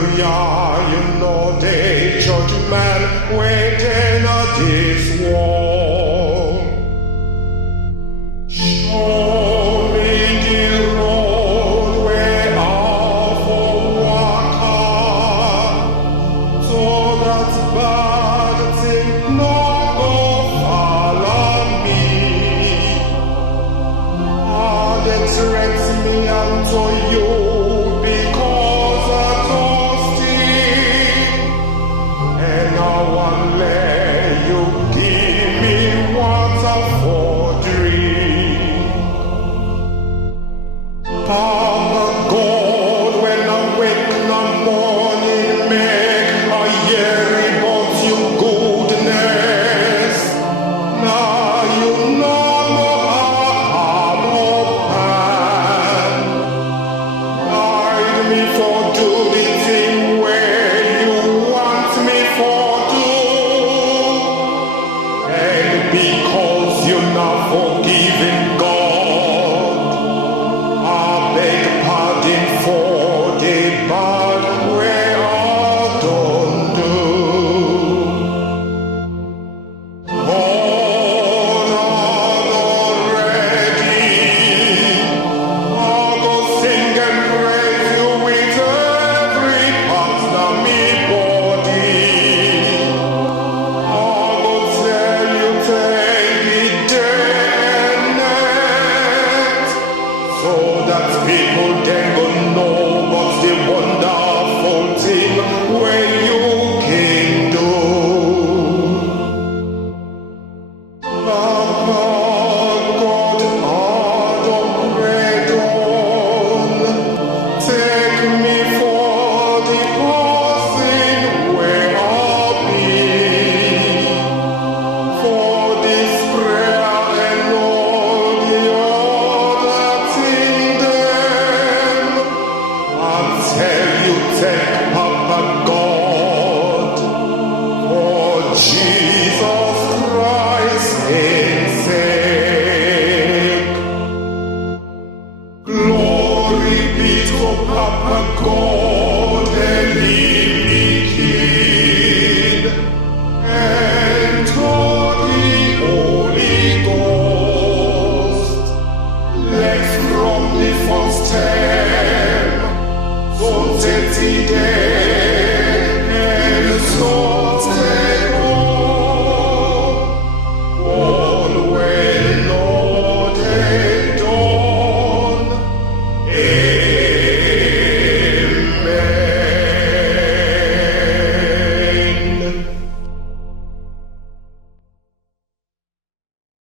Hallelujah, you know the judgment waiting at this wall. Show me the road where I'll walk, so that bad thing no go follow me. They direct me unto you because I'm thirsty, and I won't let you give me water for drink. Pound of gold when I wake in the morning, make a yɛri about your goodness. Now you know no harm or plan. Guide me for do the thing where you want me for do, and because you're not forgiving God, I beg pardon for the bad way I don't do. Hold on already, I'll go sing and praise you with every part of me body. I'll go tell you take the day and night, so that people can go